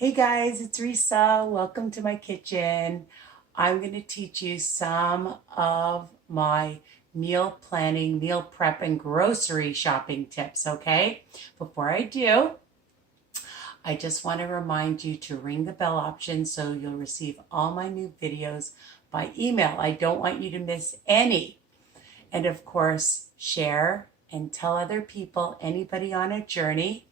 Hey guys, it's Risa. Welcome to my kitchen. I'm going to teach you some of my meal planning, meal prep, and grocery shopping tips, okay? Before I do, I just want to remind you to ring the bell option so you'll receive all my new videos by email. I don't want you to miss any. And of course, share and tell other people, anybody on a journey.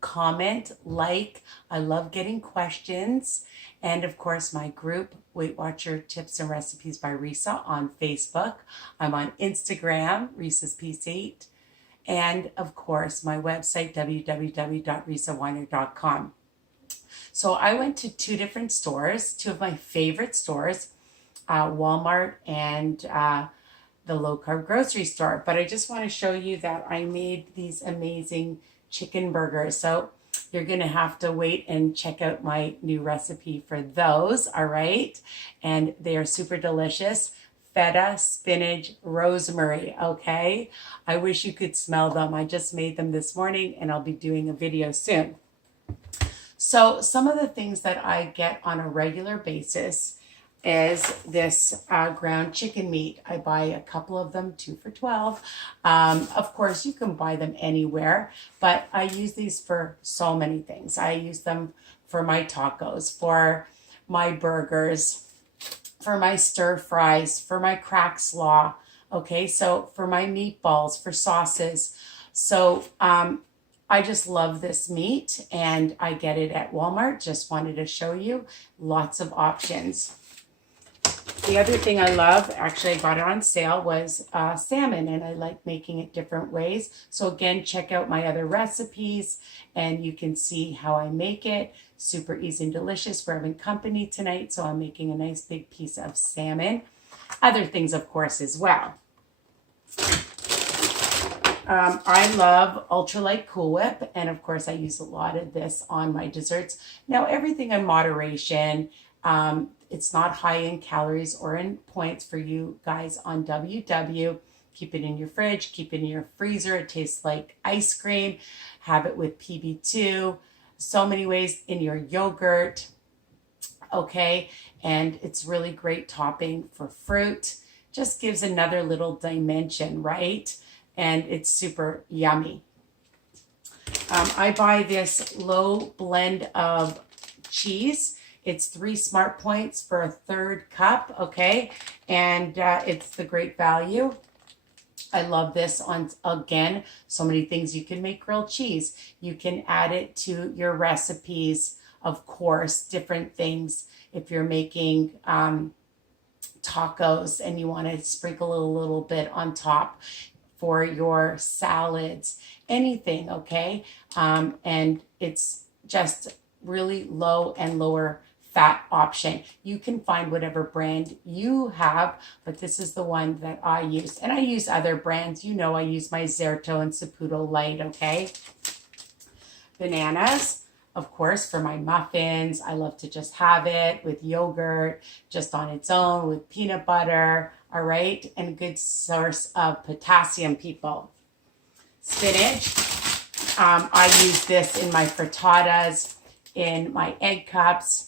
Comment, like. I love getting questions. And of course, my group, Weight Watcher Tips and Recipes by Risa on Facebook. I'm on Instagram, Risa's Piece 8. And of course, my website, www.risawiner.com. So I went to two different stores, two of my favorite stores, Walmart and the low carb grocery store. But I just want to show you that I made these amazing chicken burgers. So you're going to have to wait and check out my new recipe for those. All right. And they are super delicious. Feta, spinach, rosemary. Okay. I wish you could smell them. I just made them this morning and I'll be doing a video soon. So some of the things that I get on a regular basis is this ground chicken meat. I buy a couple of them, 2 for $12. Of course, you can buy them anywhere, but I use these for so many things. I use them for my tacos, for my burgers, for my stir fries, for my crack slaw. Okay, so for my meatballs, for sauces. So I just love this meat and I get it at Walmart. Just wanted to show you lots of options. The other thing I love, actually I got it on sale, was salmon, and I like making it different ways. So again, check out my other recipes and you can see how I make it. Super easy and delicious. We're having company tonight, so I'm making a nice big piece of salmon. Other things, of course, as well. I love ultralight Cool Whip, and of course I use a lot of this on my desserts. Now, everything in moderation. It's not high in calories or in points for you guys on WW. Keep it in your fridge, keep it in your freezer. It tastes like ice cream. Have it with PB2. So many ways in your yogurt. Okay, and it's really great topping for fruit. Just gives another little dimension, right? And it's super yummy. I buy this low blend of cheese. It's 3 Smart Points for a 1/3 cup, okay? And it's the great value. I love this on, again, so many things. You can make grilled cheese. You can add it to your recipes, of course, different things. If you're making tacos and you want to sprinkle a little bit on top for your salads, anything, okay? And it's just really low and lower fat option. You can find whatever brand you have, but this is the one that I use. And I use other brands. You know, I use my Zerto and Saputo Light, okay? Bananas, of course, for my muffins. I love to just have it with yogurt, just on its own, with peanut butter, all right? And a good source of potassium, people. Spinach, I use this in my frittatas, in my egg cups,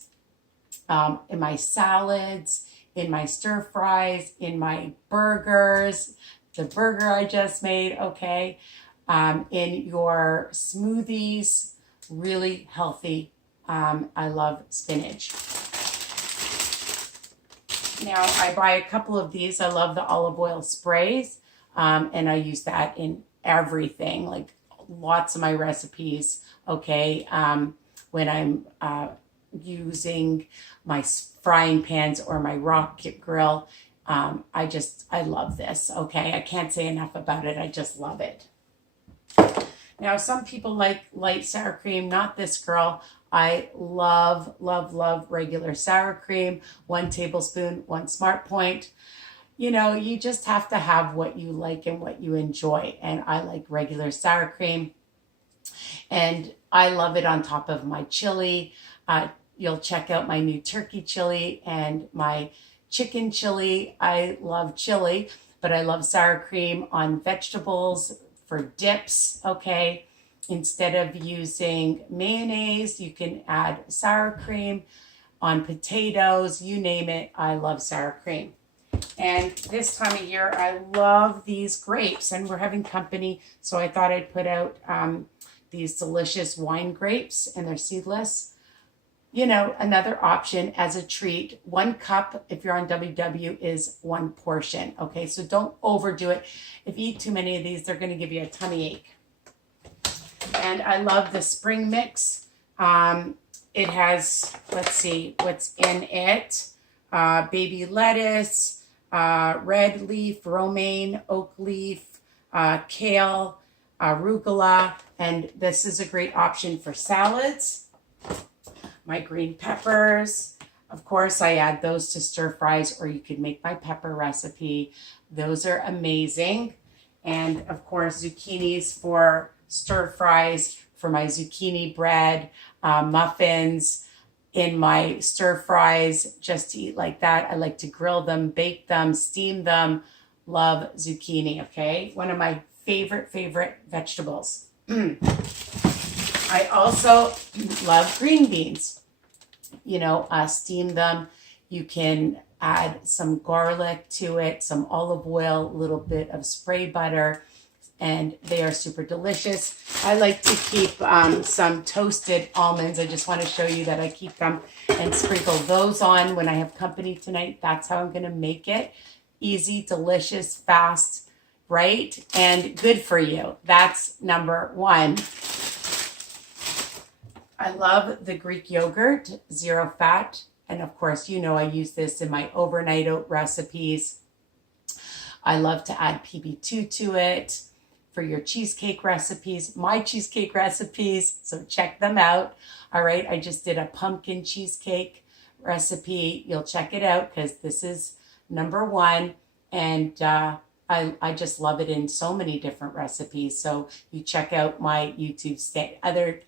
in my salads, in my stir fries, in my burgers, the burger I just made, okay, in your smoothies, really healthy. I love spinach. Now, I buy a couple of these. I love the olive oil sprays, and I use that in everything, like lots of my recipes, okay, when I'm using my frying pans or my rocket grill. I love this, okay? I can't say enough about it. I just love it. Now, some people like light sour cream, not this girl. I love, love, love regular sour cream. 1 tablespoon, 1 Smart Point. You know, you just have to have what you like and what you enjoy. And I like regular sour cream. And I love it on top of my chili. You'll check out my new turkey chili and my chicken chili. I love chili, but I love sour cream on vegetables for dips, okay? instead of using mayonnaise, you can add sour cream on potatoes, you name it. I love sour cream. And this time of year, I love these grapes, and we're having company, so I thought I'd put out these delicious wine grapes, and they're seedless. You know, another option as a treat, 1 cup, if you're on WW, is 1 portion. Okay, so don't overdo it. If you eat too many of these, they're going to give you a tummy ache. And I love the spring mix. It has, let's see what's in it. Baby lettuce, red leaf, romaine, oak leaf, kale, arugula, and this is a great option for salads. My green peppers, of course, I add those to stir fries, or you could make my pepper recipe. Those are amazing. And of course, zucchinis for stir fries, for my zucchini bread, muffins, in my stir fries, just to eat like that. I like to grill them, bake them, steam them. Love zucchini, okay? One of my favorite vegetables. I also love green beans. You know, steam them. You can add some garlic to it, some olive oil, a little bit of spray butter, and they are super delicious. I like to keep some toasted almonds. I just want to show you that I keep them and sprinkle those on when I have company tonight. That's how I'm going to make it. Easy, delicious, fast, right? And good for you. That's number 1. I love the Greek yogurt, 0 fat. And of course, you know I use this in my overnight oat recipes. I love to add PB2 to it for your cheesecake recipes, my cheesecake recipes. So check them out. All right, I just did a pumpkin cheesecake recipe. You'll check it out because this is number 1. And I just love it in so many different recipes. So you check out my YouTube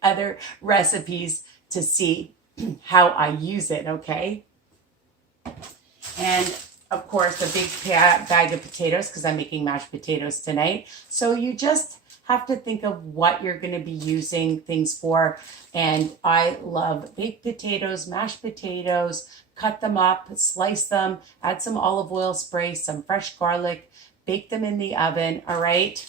other recipes to see how I use it, okay? And of course, a big bag of potatoes because I'm making mashed potatoes tonight. So you just have to think of what you're going to be using things for. And I love baked potatoes, mashed potatoes, cut them up, slice them, add some olive oil spray, some fresh garlic, bake them in the oven, all right?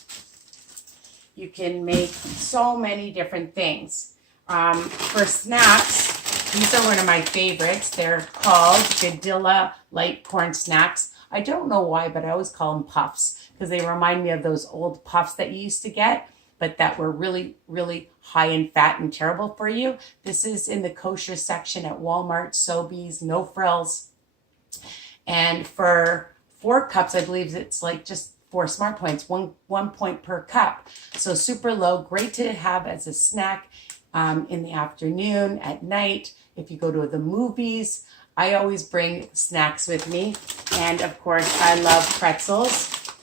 You can make so many different things. For snacks, these are one of my favorites. They're called Godilla Light Corn Snacks. I don't know why, but I always call them puffs because they remind me of those old puffs that you used to get, but that were really, really high in fat and terrible for you. This is in the kosher section at Walmart, Sobeys, no frills. And for 4 cups, I believe it's like just 4 smart points, one point per cup. So super low, great to have as a snack in the afternoon, at night. If you go to the movies, I always bring snacks with me. And of course, I love pretzels.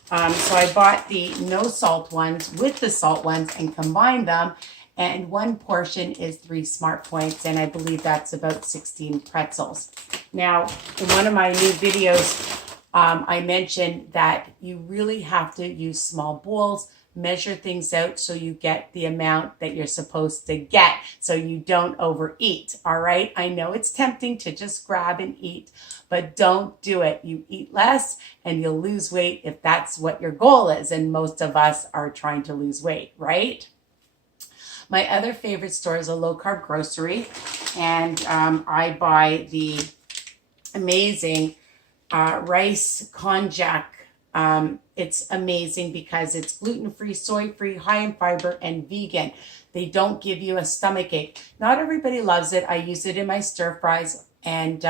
So I bought the no salt ones with the salt ones and combined them. And 1 portion is 3 smart points. And I believe that's about 16 pretzels. Now, in one of my new videos, I mentioned that you really have to use small bowls, measure things out so you get the amount that you're supposed to get so you don't overeat, all right? I know it's tempting to just grab and eat, but don't do it. You eat less and you'll lose weight if that's what your goal is, and most of us are trying to lose weight, right? My other favorite store is a low-carb grocery, and I buy the amazing rice konjac. It's amazing because it's gluten-free, soy-free, high in fiber, and vegan. They don't give you a stomach ache. Not everybody loves it. I use it in my stir fries, and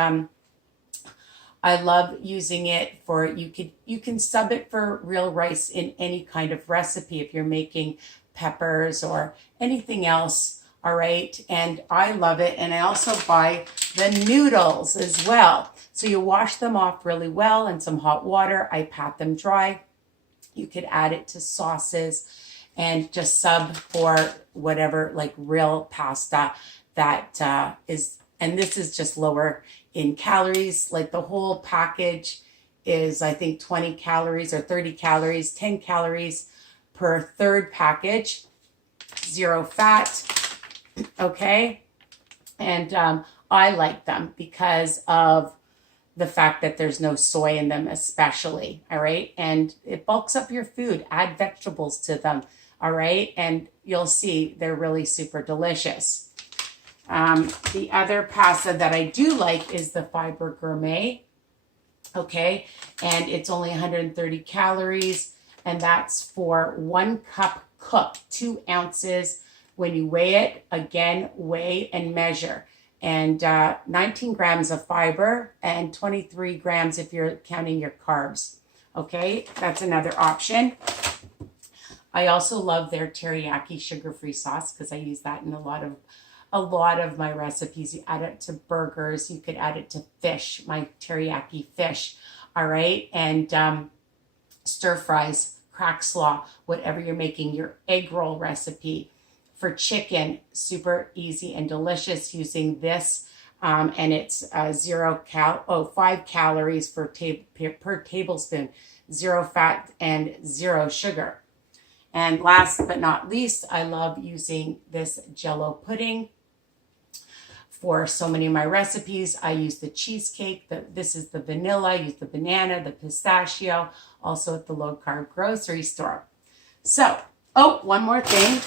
I love using it for, you can sub it for real rice in any kind of recipe if you're making peppers or anything else, all right? And I love it. And I also buy the noodles as well. So you wash them off really well in some hot water. I pat them dry. You could add it to sauces and just sub for whatever, like real pasta that is, and this is just lower in calories. Like the whole package is, I think, 20 calories or 30 calories, 10 calories per third package. zero fat, okay? And I like them because of the fact that there's no soy in them especially, all right? And it bulks up your food. Add vegetables to them, all right? And you'll see they're really super delicious. The other pasta that I do like is the Fiber Gourmet, okay? And it's only 130 calories, and that's for 1 cup cooked, 2 ounces. When you weigh it, again, weigh and measure. And 19 grams of fiber and 23 grams if you're counting your carbs, okay? That's another option. I also love their teriyaki sugar-free sauce because I use that in a lot of my recipes. You add it to burgers, you could add it to fish, my teriyaki fish, all right? And stir fries, crack slaw, whatever you're making, your egg roll recipe. For chicken, super easy and delicious using this. And it's 5 calories per tablespoon, 0 fat and 0 sugar. And last but not least, I love using this Jell-O pudding. For so many of my recipes, I use the cheesecake. This is the vanilla, I use the banana, the pistachio, also at the low-carb grocery store. So, one more thing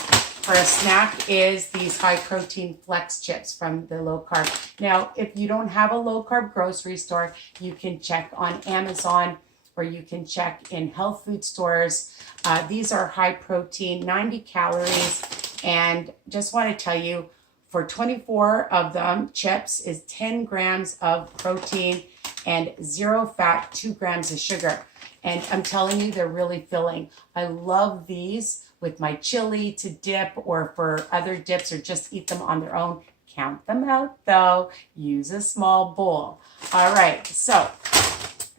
for a snack is these high-protein flex chips from the low-carb. Now, if you don't have a low-carb grocery store, you can check on Amazon or you can check in health food stores. These are high-protein, 90 calories, and just want to tell you, for 24 of them, chips is 10 grams of protein and 0 fat, 2 grams of sugar. And I'm telling you, they're really filling. I love these with my chili to dip or for other dips or just eat them on their own. Count them out though. Use a small bowl. All right, so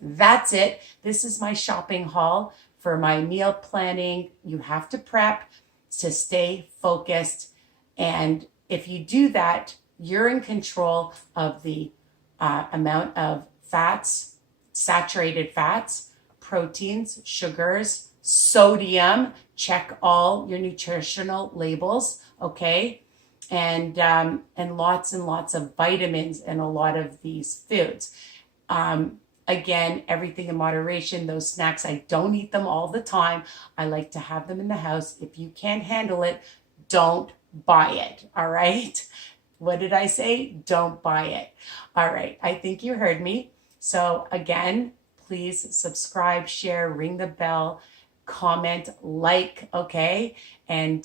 that's it. This is my shopping haul for my meal planning. You have to prep to stay focused. And if you do that, you're in control of the amount of fats, saturated fats, proteins, sugars, sodium. Check all your nutritional labels, okay? And lots and lots of vitamins in a lot of these foods. Again, everything in moderation. Those snacks, I don't eat them all the time. I like to have them in the house. If you can't handle it, don't buy it, all right? What did I say? Don't buy it. All right, I think you heard me. So again, please subscribe, share, ring the bell, comment, like, okay? And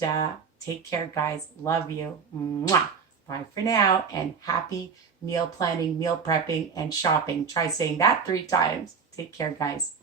take care, guys. Love you. Mwah. Bye for now, and happy meal planning, meal prepping, and shopping. Try saying that 3 times. Take care, guys.